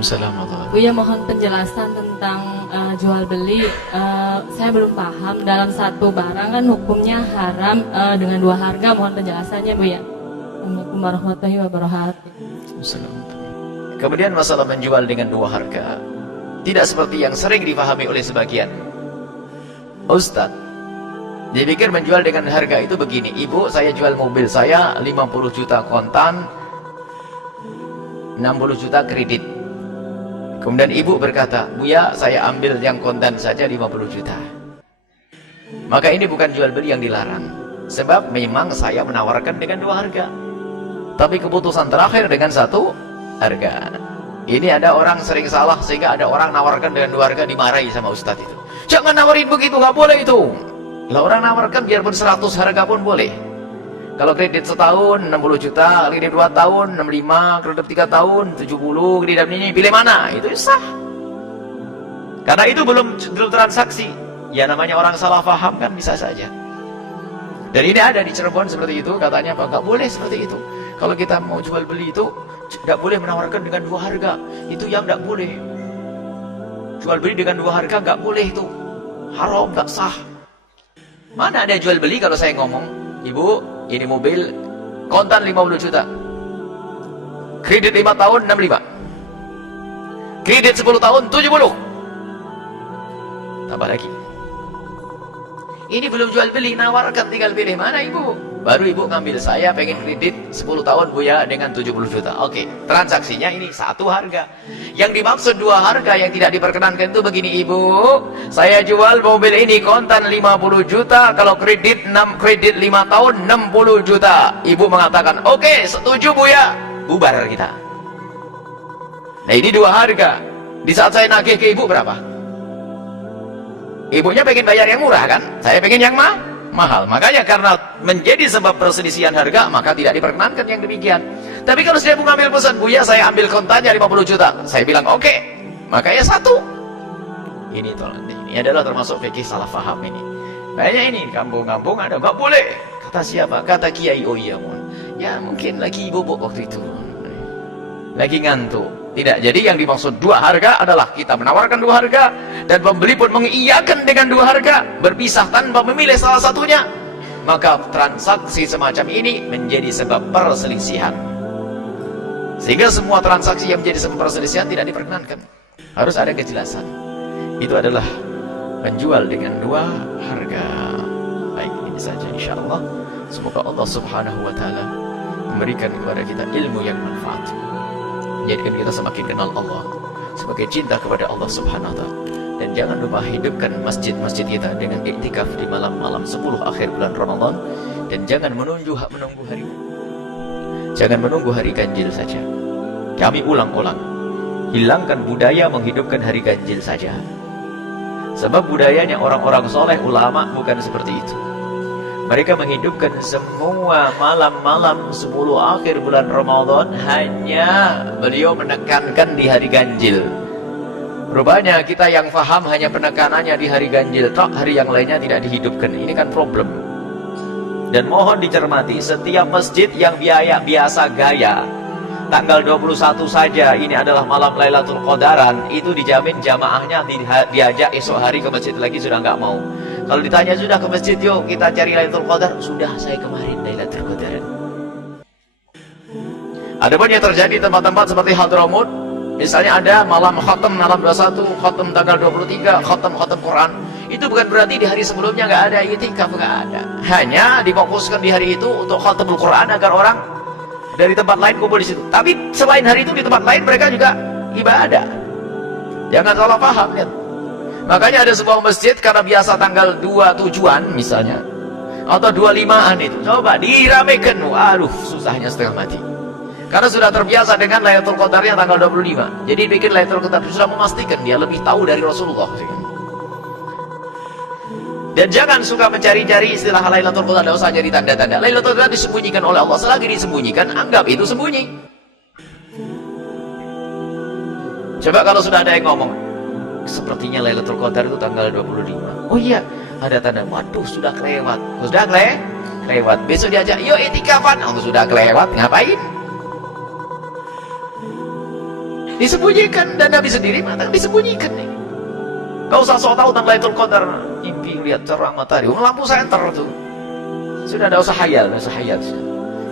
Waalaikumsalam warahmatullahi Buya mohon penjelasan tentang jual beli. Saya belum paham dalam satu barang kan hukumnya haram dengan dua harga. Mohon penjelasannya Buya. Assalamualaikum warahmatullahi wabarakatuh. wasallam. Kemudian masalah menjual dengan dua harga tidak seperti yang sering dipahami oleh sebagian Ustadz. Dipikir menjual dengan harga itu begini, ibu saya jual mobil saya 50 juta kontan, 60 juta kredit. Kemudian ibu berkata, Buya saya ambil yang kontan saja 50 juta. Maka ini bukan jual beli yang dilarang, sebab memang saya menawarkan dengan dua harga, tapi keputusan terakhir dengan satu harga. Ini ada orang sering salah sehingga ada orang nawarkan dengan dua harga, dimarahi sama Ustadz itu. Jangan nawarin begitu, nggak boleh itu. Lah orang nawarkan biarpun 100 harga pun boleh. Kalau kredit setahun 60 juta, kredit 2 tahun 65, kredit 3 tahun 70, kredit ini pilih mana? Itu sah. Karena itu belum transaksi. Ya namanya orang salah paham kan bisa saja. Dan ini ada di Cirebon seperti itu, katanya Pak, nggak boleh seperti itu. Kalau kita mau jual beli itu tidak boleh menawarkan dengan dua harga. Itu yang tidak boleh. Jual beli dengan dua harga nggak boleh itu. Haram, nggak sah. Mana ada jual beli kalau saya ngomong, Ibu, ini mobil kontan 50 juta. Kredit 5 tahun 65. Kredit 10 tahun 70. Tambah lagi. Ini belum jual beli, nawarkan tinggal pilih mana Ibu. Baru Ibu ngambil, saya pengen kredit 10 tahun Buya dengan 70 juta. Oke, transaksinya ini satu harga. Yang dimaksud dua harga yang tidak diperkenankan itu begini, Ibu, saya jual mobil ini kontan 50 juta, kalau kredit 5 tahun 60 juta. Ibu mengatakan, oke, setuju Buya. Bubar kita. Nah ini dua harga. Di saat saya nagih ke Ibu berapa? Ibunya pengen bayar yang murah kan? Saya pengen yang mahal. Makanya karena menjadi sebab perselisihan harga, maka tidak diperkenankan yang demikian. Tapi kalau saya mau ngambil pesan, Buya saya ambil kontannya 50 juta, saya bilang oke, maka ya satu. Ini adalah termasuk fikih salah paham ini. Kayaknya ini kampung-kampung ada, nggak boleh. Kata siapa? Kata Kiai. Oh iya, ya mungkin lagi bobok waktu itu, lagi ngantuk. Tidak, jadi yang dimaksud dua harga adalah kita menawarkan dua harga dan pembeli pun mengiyakan dengan dua harga, berpisah tanpa memilih salah satunya, maka transaksi semacam ini menjadi sebab perselisihan. Sehingga semua transaksi yang menjadi sebab perselisihan tidak diperkenankan. Harus ada kejelasan. Itu adalah menjual dengan dua harga. Baik, ini saja insyaallah. Semoga Allah Subhanahu wa taala memberikan kepada kita ilmu yang manfaat, menjadikan kita semakin kenal Allah, semakin cinta kepada Allah Subhanahu wa ta'ala. Dan jangan lupa hidupkan masjid-masjid kita dengan iktikaf di malam-malam 10 akhir bulan Ramadan. Dan jangan menunggu hari, jangan menunggu hari ganjil saja. Kami ulang-ulang, hilangkan budaya menghidupkan hari ganjil saja. Sebab budayanya orang-orang soleh, ulama bukan seperti itu. Mereka menghidupkan semua malam-malam 10 akhir bulan Ramadan, hanya beliau menekankan di hari ganjil. Rupanya kita yang faham hanya penekanannya di hari ganjil, tak hari yang lainnya tidak dihidupkan. Ini kan problem. Dan mohon dicermati, setiap masjid yang biasa gaya, tanggal 21 saja ini adalah malam Lailatul Qadaran, itu dijamin jamaahnya diajak esok hari ke masjid lagi sudah nggak mau. Kalau ditanya sudah ke masjid, yuk kita cari Lailatul Qadar, sudah saya kemarin Lailatul Qadaran. Adapun yang terjadi di tempat-tempat seperti Hadramut, misalnya ada malam khatam malam 21, khatam tanggal 23, khatam Quran, itu bukan berarti di hari sebelumnya nggak ada itikaf, nggak ada. Hanya difokuskan di hari itu untuk khatamul Quran agar orang dari tempat lain kumpul di situ. Tapi selain hari itu di tempat lain mereka juga ibadah. Jangan salah paham, lihat. Makanya ada sebuah masjid karena biasa tanggal 27-an misalnya, atau 25-an itu, coba diramekan, waduh susahnya setengah mati. Karena sudah terbiasa dengan Lailatul Qadarnya tanggal 25. Jadi bikin Lailatul Qadar, sudah memastikan dia lebih tahu dari Rasulullah. Dan jangan suka mencari-cari istilah Lailatul Qadar, tidak usah jadi tanda-tanda. Lailatul Qadar disembunyikan oleh Allah, selagi disembunyikan, anggap itu sembunyi. Coba kalau sudah ada yang ngomong, sepertinya Lailatul Qadar itu tanggal 25. Oh iya, ada tanda, waduh sudah kelewat. Sudah kelewat. Besok diajak, yuk itikafan. Oh sudah kelewat, ngapain? Disembunyikan, dan Nabi sendiri mengatakan disembunyikan nih. Gak usah sok tahu tentang Lailatul Qadar, mimpi lihat terang matahari, lampu senter tuh. Sudah ada usah hayal,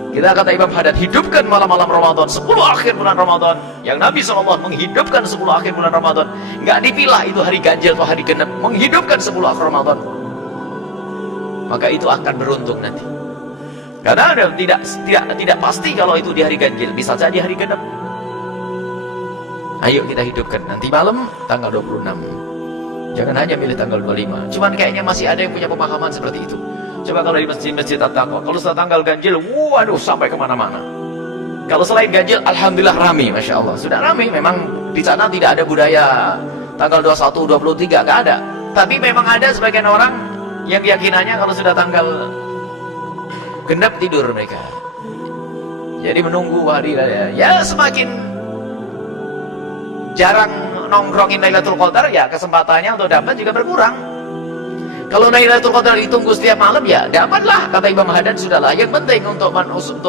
Kita kata Imam Haddad, hidupkan malam-malam Ramadan, 10 akhir bulan Ramadan. Yang Nabi SAW menghidupkan 10 akhir bulan Ramadan. Nggak dipilah itu hari ganjil atau hari genap, menghidupkan 10 akhir Ramadan. Maka itu akan beruntung nanti. Karena ada tidak pasti kalau itu di hari ganjil, bisa jadi hari genap. Ayo kita hidupkan nanti malam tanggal 26. Jangan hanya milih tanggal 25. Cuman kayaknya masih ada yang punya pemahaman seperti itu. Coba kalau di masjid-masjid At-Taqwa, kalau setelah tanggal ganjil, waduh sampai kemana-mana. Kalau selain ganjil, alhamdulillah rame, masya Allah. Sudah rame, memang di sana tidak ada budaya tanggal 21, 23, gak ada. Tapi memang ada sebagian orang yang keyakinannya kalau sudah tanggal genap tidur mereka. Jadi menunggu hari raya. Ya semakin jarang nongkrongin Lailatul Qadar, ya kesempatannya untuk dapat juga berkurang. Kalau Lailatul Qadar ditunggu setiap malam, ya dapatlah, kata Imam Haddad. Sudahlah, yang penting untuk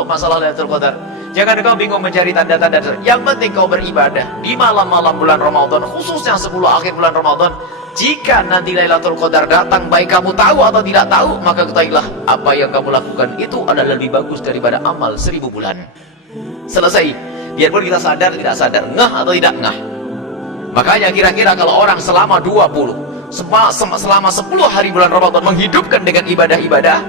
masalah Lailatul Qadar, jangan kau bingung mencari tanda-tanda. Yang penting kau beribadah di malam-malam bulan Ramadan, khususnya 10 akhir bulan Ramadan. Jika nanti Lailatul Qadar datang, baik kamu tahu atau tidak tahu, maka ketahuilah apa yang kamu lakukan itu adalah lebih bagus daripada amal 1000 bulan. Selesai. Biarpun kita sadar tidak sadar, ngah atau tidak ngah. Makanya kira-kira kalau orang selama 10 hari bulan Ramadan menghidupkan dengan ibadah-ibadah,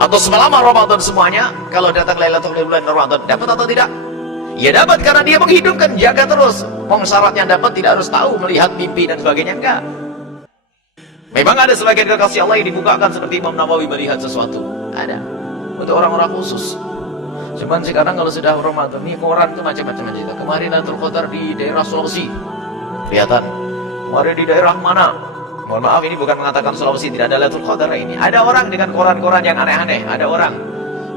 atau selama Ramadan semuanya, kalau datang Lailatul bulan Ramadan, dapat atau tidak? Ya dapat, karena dia menghidupkan, jaga terus. Syaratnya dapat, tidak harus tahu, melihat mimpi dan sebagainya, enggak. Memang ada sebagian kekasih Allah yang dibukakan seperti Imam Nawawi melihat sesuatu, ada untuk orang-orang khusus. Cuman sekarang kalau sudah Ramadan, ini koran itu macam-macam aja. Kemarin Lailatul Qadar di daerah Sulawesi, kelihatan. Kemarin di daerah mana? Mohon maaf, ini bukan mengatakan Sulawesi tidak ada Lailatul Qadar ini. Ada orang dengan koran-koran yang aneh-aneh. Ada orang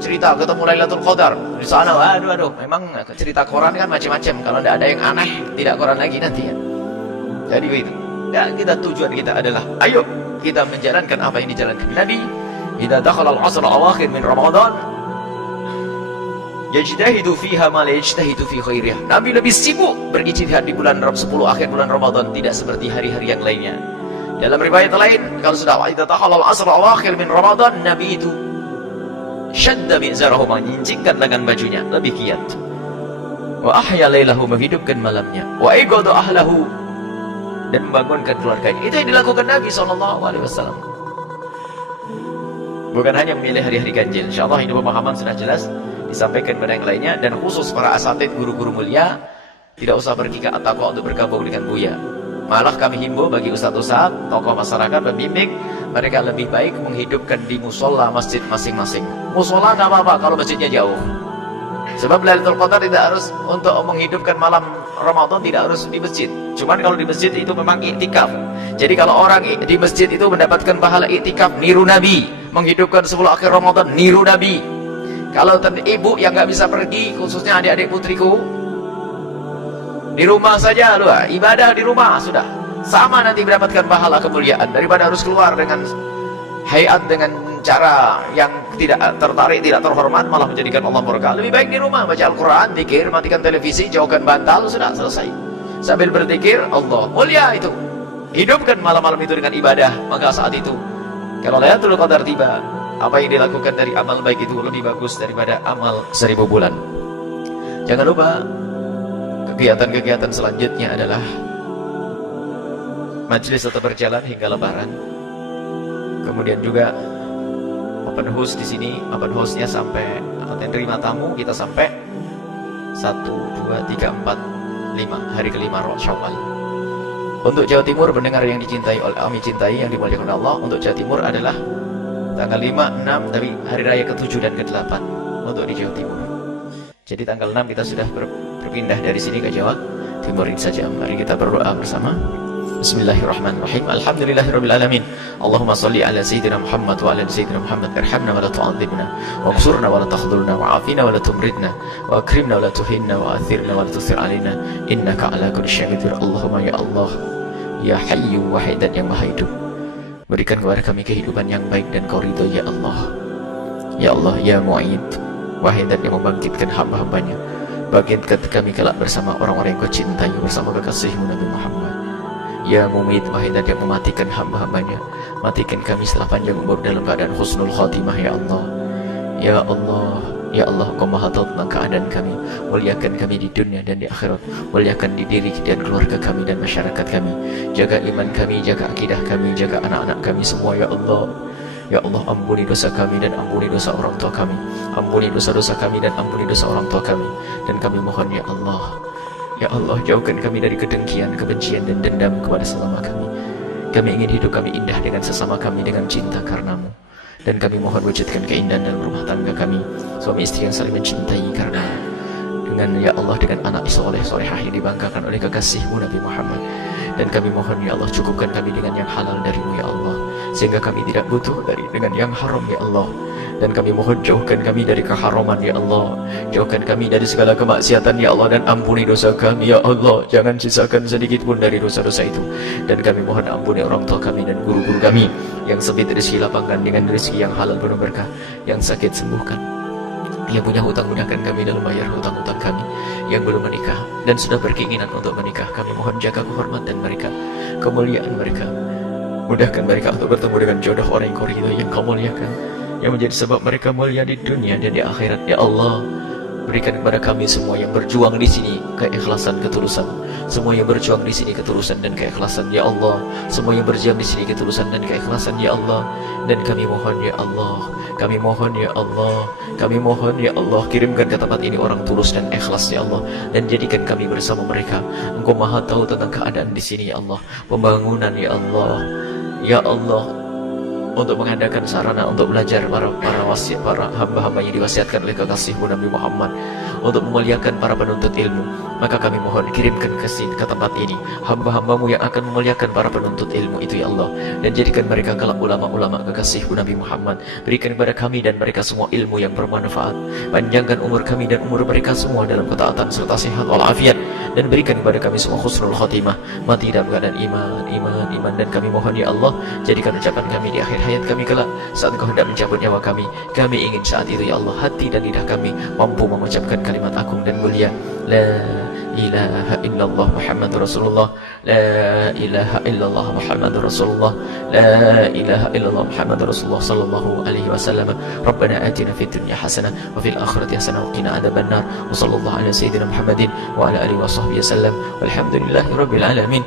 cerita ketemu Lailatul Qadar di sana. Aduh, memang cerita koran kan macam-macam. Kalau tidak ada yang aneh, tidak koran lagi nanti ya. Jadi begitu. Ya, tujuan kita adalah, ayo kita menjalankan apa yang dijalankan Nabi. Idza dakhala al-'asr al-awakhir min Ramadan, yajtahidu fiha ma la yajtahidu fi khairiha. Nabi lebih sibuk berijtihad di bulan 10 akhir bulan Ramadan, tidak seperti hari-hari yang lainnya. Dalam riwayat lain, kalau sudah idza dakhala al-'asr al-awakhir min Ramadan, Nabi itu syadda mi'zarahu, menyincingkan lengan bajunya, lebih giat. Wa ahya lailahu, menghidupkan malamnya. Wa iqadha ahlahu, dan membangunkan keluarganya. Itu yang dilakukan Nabi SAW. Bukan hanya memilih hari-hari ganjil. InsyaAllah ini pemahaman sudah jelas disampaikan kepada yang lainnya, dan khusus para asatid, guru-guru mulia, tidak usah pergi ke At-Taqwa untuk bergabung dengan Buya. Malah kami himbau bagi ustadz-ustadz, tokoh masyarakat, pembimbing, mereka lebih baik menghidupkan di musola masjid masing-masing. Musola nggak apa-apa kalau masjidnya jauh. Sebab Lailatul Qadar tidak harus untuk menghidupkan malam Ramadan, tidak harus di masjid. Cuman kalau di masjid itu memang iktikaf. Jadi kalau orang di masjid itu mendapatkan pahala iktikaf, niru Nabi, menghidupkan 10 akhir Ramadan, niru Nabi. Kalau ibu yang nggak bisa pergi, khususnya adik-adik putriku, di rumah saja lu, ibadah di rumah sudah sama, nanti mendapatkan pahala kemuliaan daripada harus keluar dengan hayat, dengan cara yang tidak tertarik, tidak terhormat, malah menjadikan Allah murka. Lebih baik di rumah baca Al-Quran, zikir, matikan televisi, jauhkan bantal, sudah selesai. Sambil berzikir, Allah mulia itu. Hidupkan malam-malam itu dengan ibadah, maka saat itu kalau Lailatul Qadar tiba, apa yang dilakukan dari amal baik itu lebih bagus daripada amal 1000 bulan. Jangan lupa, kegiatan-kegiatan selanjutnya adalah majelis tetap berjalan hingga Lebaran. Kemudian juga open house di sini, open house-nya sampai terima tamu kita sampai 1, 2, 3, 4, 5 hari kelima Syawal. Untuk Jawa Timur, pendengar yang dicintai oleh kami, cintai yang dimuliakan Allah, untuk Jawa Timur adalah tanggal 5, 6 dari hari raya ke-7 dan ke-8 untuk di Jawa Timur. Jadi tanggal 6 kita sudah berpindah dari sini ke Jawa Timur ini saja. Mari kita berdoa bersama. Bismillahirrahmanirrahim. Alhamdulillahirabbil alamin. Allahumma shalli ala sayyidina Muhammad wa ala sayyidina Muhammad. Irhamna wa la tu'adzibna, waqsurna wa la takhdhulna, wa'afina wa la tumridna, wa akrimna wa la tuhinna, wa athirna wa la tusir alaina, innaka ala kulli syai'in qadir. Allahumma ya Allah, ya Hayyu Wahidat yang Maha Hidup, berikan kepada kami kehidupan yang baik dan Kau ridho ya Allah. Ya Allah, ya Mu'id, Wahidat yang membangkitkan hamba-hambanya Bangkitkan kami kelak bersama orang-orang yang kau cintai, bersama kekasihmu Nabi Muhammad. Ya Mumit, wahai zat yang mematikan hamba-hambanya, matikan kami setelah panjang umur dalam keadaan husnul khatimah ya Allah. Ya Allah, ya Allah, Kau maha tahu tentang keadaan kami. Muliakan kami di dunia dan di akhirat. Muliakan di diri dan keluarga kami dan masyarakat kami. Jaga iman kami, jaga akidah kami, jaga anak-anak kami semua ya Allah. Ya Allah, ampuni dosa kami dan ampuni dosa orang tua kami. Ampuni dosa-dosa kami dan ampuni dosa orang tua kami. Dan kami mohon ya Allah, ya Allah, jauhkan kami dari kedengkian, kebencian dan dendam kepada sesama kami. Kami ingin hidup kami indah dengan sesama kami dengan cinta karenamu. Dan kami mohon wujudkan keindahan dalam rumah tangga kami, suami istri yang saling mencintai karena dengan ya Allah, dengan anak soleh solehah yang dibanggakan oleh kekasihmu Nabi Muhammad. Dan kami mohon ya Allah, cukupkan kami dengan yang halal darimu ya Allah, sehingga kami tidak butuh dengan yang haram ya Allah. Dan kami mohon jauhkan kami dari keharaman ya Allah, jauhkan kami dari segala kemaksiatan ya Allah, dan ampuni dosa kami ya Allah, jangan sisakan sedikit pun dari dosa-dosa itu. Dan kami mohon ampuni orang tua kami dan guru-guru kami, yang sempit rezeki lapangkan dengan rezeki yang halal penuh berkah, yang sakit sembuhkan, yang punya hutang mudahkan kami dalam bayar hutang-hutang kami, yang belum menikah dan sudah berkeinginan untuk menikah, kami mohon jaga kehormatan mereka, kemuliaan mereka, mudahkan mereka untuk bertemu dengan jodoh orang yang kau ridhai, yang kau muliakan, yang menjadi sebab mereka mulia di dunia dan di akhirat ya Allah. Berikan kepada kami semua yang berjuang di sini keikhlasan, ketulusan. Semua yang berjuang di sini ketulusan dan keikhlasan ya Allah. Semua yang berjuang di sini ketulusan dan keikhlasan ya Allah. Dan kami mohon ya Allah, kami mohon ya Allah, kami mohon ya Allah, kirimkan ke tempat ini orang tulus dan ikhlas ya Allah, dan jadikan kami bersama mereka. Engkau maha tahu tentang keadaan di sini ya Allah, pembangunan ya Allah, ya Allah, untuk mengadakan sarana untuk belajar para hamba-hamba yang diwasiatkan oleh kekasihmu Nabi Muhammad, untuk memuliakan para penuntut ilmu. Maka kami mohon kirimkan ke sini, ke tempat ini, hamba-hambamu yang akan memuliakan para penuntut ilmu itu ya Allah, dan jadikan mereka kelak ulama-ulama kekasihmu Nabi Muhammad. Berikan kepada kami dan mereka semua ilmu yang bermanfaat. Panjangkan umur kami dan umur mereka semua dalam ketaatan serta sehat walafiat, dan berikan kepada kami semua husnul khotimah, mati dalam keadaan iman. Dan kami mohon ya Allah, jadikan ucapan kami di akhir hayat kami kelak, saat Engkau hendak mencabut nyawa kami. Kami ingin saat itu ya Allah, hati dan lidah kami mampu mengucapkan kalimat agung dan mulia, La ilaha illallah Muhammadur Rasulullah, La ilaha illallah Muhammadur Rasulullah, La ilaha illallah Muhammadur Rasulullah sallallahu alaihi wasallam. Rabbana atina fid dunya hasanah wa fil akhirati hasanah wa qina adzabannar. Wa sallallahu ala sayyidina Muhammadin wa ala alihi wa sahbihi wasallam. Walhamdulillahi rabbil alamin.